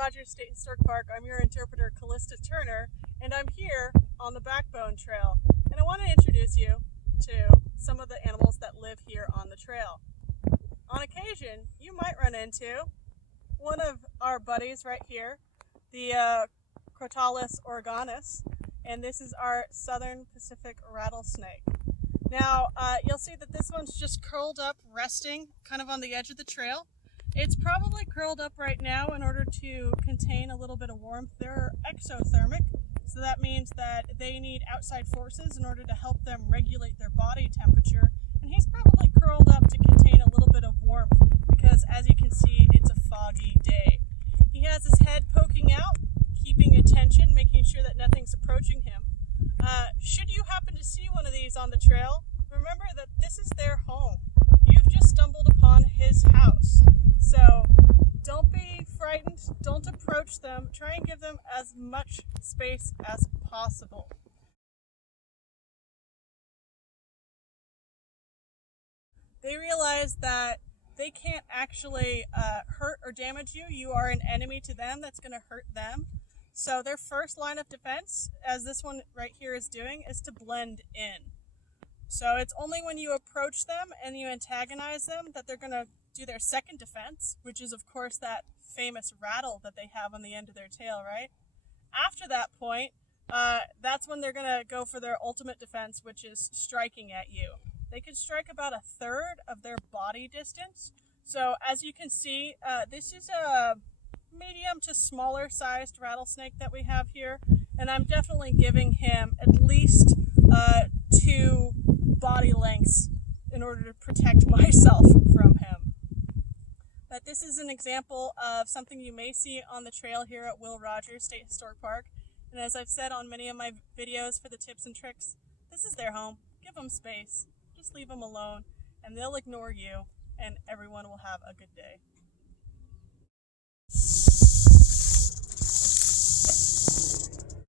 Rogers Historic Park. I'm your interpreter, Callista Turner, and I'm here on the Backbone Trail. And I want to introduce you to some of the animals that live here on the trail. On occasion, you might run into one of our buddies right here, the Crotalus oreganus, and this is our southern Pacific rattlesnake. Now, you'll see that this one's just curled up, resting kind of on the edge of the trail. It's probably curled up right now in order to contain a little bit of warmth. They're exothermic, so that means that they need outside forces in order to help them regulate their body temperature. And he's probably curled up to contain a little bit of warmth because, as you can see, it's a foggy day. He has his head poking out, keeping attention, making sure that nothing's approaching him. Should you happen to see one of these on the trail, remember that this is their home. You've just stumbled upon his house. So don't be frightened, don't approach them, try and give them as much space as possible. They realize that they can't actually hurt or damage you. You are an enemy to them that's going to hurt them. So their first line of defense, as this one right here is doing, is to blend in. So it's only when you approach them and you antagonize them that they're going to do their second defense, which is of course that famous rattle that they have on the end of their tail, right? After that point, that's when they're going to go for their ultimate defense, which is striking at you. They can strike about a third of their body distance. So as you can see, this is a medium to smaller sized rattlesnake that we have here, and I'm definitely giving him at least 2 body lengths in order to protect myself from him. But this is an example of something you may see on the trail here at Will Rogers State Historic Park. And as I've said on many of my videos for the tips and tricks, this is their home. Give them space. Just leave them alone and they'll ignore you and everyone will have a good day.